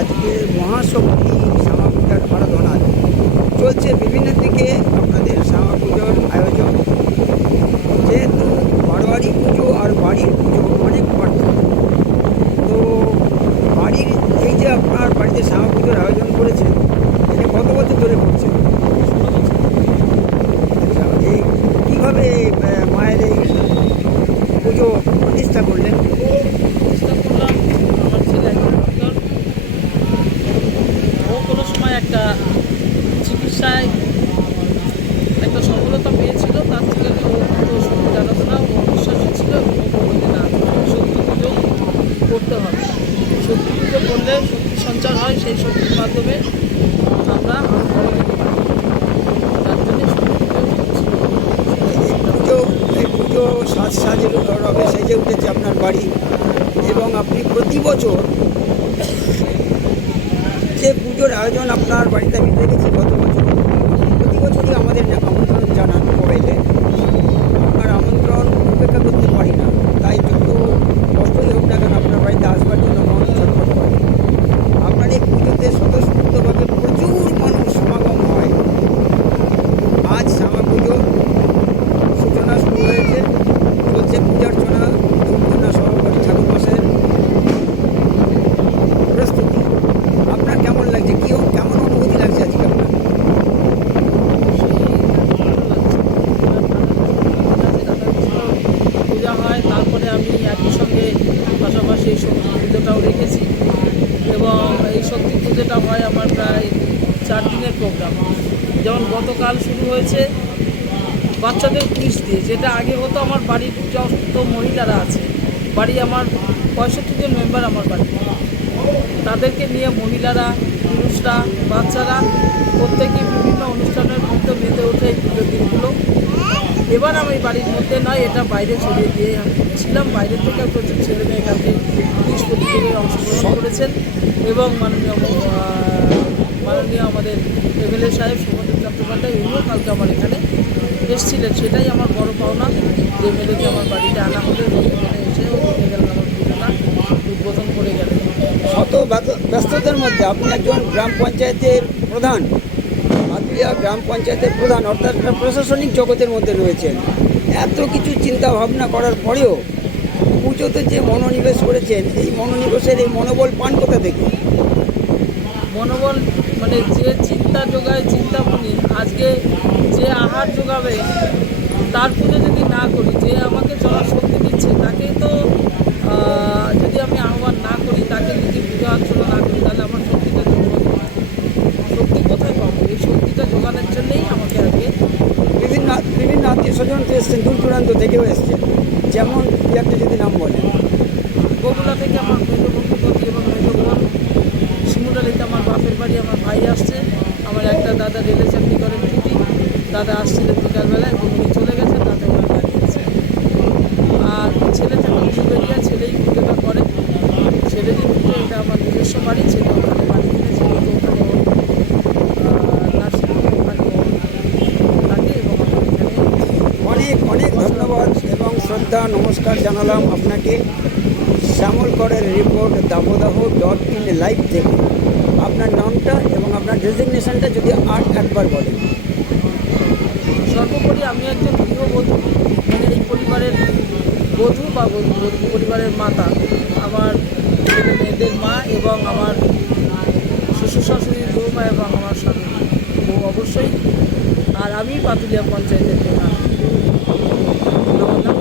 আজকে মহাশক্তি শ্যামা পূজার আরাধনা চলছে বিভিন্ন দিকে আপনাদের শ্যামা পুজোর আয়োজন। যেহেতু বারোয়ারি পুজো আর বাড়ির পুজো অনেক পার্থক্য, তো বাড়ির এই যে আপনার বাড়িতে শ্যামা পুজোর আয়োজন করেছেন, এটা কত বছর ধরে করছেন? আচ্ছা, এই কীভাবে মায়ের এই পুজো প্রতিষ্ঠা করলেন? চেষ্টা করলাম। আমার ছেলে ও কোনো সময় একটা চিকিৎসায় একটা সফলতা পেয়েছিল, তার থেকে ও কিন্তু শক্তি আরাধনা ও বিশ্বাসী ছিল এবং ও বলতে না শক্তি পুজো করতে হবে। শক্তি পুজো করলে শক্তি সঞ্চার হয়, সেই শক্তির মাধ্যমে আমরা আরও বড় হতে পারি। তার জন্যে শক্তি পুজো করছি। এই পুজো সাজে রবে সেজে উঠেছে আপনার বাড়ি, এবং আপনি প্রতি বছর যে পুজোর আয়োজন আপনার বাড়িতে আমি দেখেছি গত বছর, প্রতি বছরই আমাদের আমন্ত্রণ জানান মোবাইলে। আপনার আমন্ত্রণ উপেক্ষা করতে পারি না, তাই যত কষ্টই হোক না কেন আপনার বাড়িতে আসবার জন্য মন ছটফট করে। আপনার এই পুজোতে স্বতঃস্ফূর্তভাবে প্রচুর মানুষ সমাগম হয়। আজ শ্যামা পুজো সূচনা শুরু হয়েছে, চলছে পূজার্চনা, ধূপকন্যা সহকারী ঠাকুর মাসের প্রস্তুতি। আপনার কেমন লাগছে? কেমন অনুভূতি লাগছে আজকে আপনার? পূজা হয়, তারপরে আমি একই সঙ্গে পাশাপাশি এই শক্তি পুজোটাও রেখেছি, এবং এই শক্তি পুজোটা হয় আমার প্রায় 4 দিনের প্রোগ্রাম। যেমন গতকাল শুরু হয়েছে বাচ্চাদের কুইজ দিয়ে, যেটা আগে হতো আমার বাড়ির যত মহিলারা আছে, বাড়ি আমার 65 জন মেম্বার আমার বাড়ি, তাদেরকে নিয়ে মহিলারা, পুরুষরা, বাচ্চারা প্রত্যেকে বিভিন্ন অনুষ্ঠানের মধ্যে মেতে ওঠে এই পুজোর দিনগুলো। এবার আমি বাড়ির মধ্যে নয়, এটা বাইরে ছড়িয়ে দিয়ে ছিলাম। বাইরে থেকে প্রচুর ছেলে মেয়ে এখানে কুইজ প্রতিযোগিতায় অংশগ্রহণ করেছেন, এবং মাননীয় আমাদের এমএলএ সাহেব সুমন্দির চট্টোপাধ্যায়, উনিও কালকে আমার এখানে এসেছিলেন। সেটাই আমার বড় পাওনা যে এমএলএকে আমার বাড়িতে আনা হলে এবং এখানে এসেও দেখে গেলেন আমার পুজোটা উদ্বোধন করে গেলেন। শত ব্যস্ততার মধ্যে আপনি একজন গ্রাম পঞ্চায়েতের প্রধান, পাতুলিয়া গ্রাম পঞ্চায়েতের প্রধান, অর্থাৎ একটা প্রশাসনিক জগতের মধ্যে রয়েছেন। এত কিছু চিন্তা ভাবনা করার পরেও পুজোতে যে মনোনিবেশ করেছেন, এই মনোনিবেশের এই মনোবল পান কোথা থেকে? মনোবল মানে যে চিন্তা যোগায় চিন্তামণি, আজকে যে আহার যোগাবে তার পুজো যদি না করি, যে আমাকে চলার শক্তি দিচ্ছে তাকেই তো যদি আমি আহ্বান না করি, তাকে যদি পুজো অর্চনা না করি, তাহলে আমার শক্তিটা যোগাবো। শক্তি কোথায় পাবো? এই শক্তিটা যোগানোর জন্যেই আমাকে আজকে বিভিন্ন আত্মীয় স্বজন তো এসছেন, দূর দূরান্ত থেকেও এসছেন, যেমন দু একটা যদি নাম বলেন। বগুড়া থেকে আমার মেজ বন্ধুপতি এবং মেজ বোন, শিমুরালিতে আমার বাপের বাড়ি, আমার ভাই আসছে, আমার একটা দাদা রেলে চাকরি করেন ছুটি, দাদা আসছিলেন বিকালবেলায় এবং উনি চলে গেছেন, দাদা ওনার বাড়ি গেছে। আর ছেলে থাকে উলুবেড়িয়া, ছেলেই পুজোটা করে। ছেলেরই পুজো, এটা আমার নিজস্ব বাড়ি, ছেলে ওখানে বাড়ি কিনেছে, তো ওখানে নার্সিংহোমে ওখানে থাকে, এবং আমার এখানে অনেক অনেক ধন্যবাদ এবং শ্রদ্ধা নমস্কার জানালাম আপনাকে। শ্যামল করের রিপোর্ট দামোদহ.in লাইভ থেকে। আপনার নামটা এবং আপনার ডেজিগনেশনটা যদি একবার বলেন। সর্বোপরি আমি একজন গৃহবধূ, মানে এই পরিবারের বধূ বা পরিবারের মাতা, আমার ছেলে মেয়েদের মা, এবং আমার শ্বশুর শাশুড়ির বৌমা এবং আমার স্বামী বউ অবশ্যই। আর আমি পাতুলিয়া পঞ্চায়েতের প্রধান। আমার নাম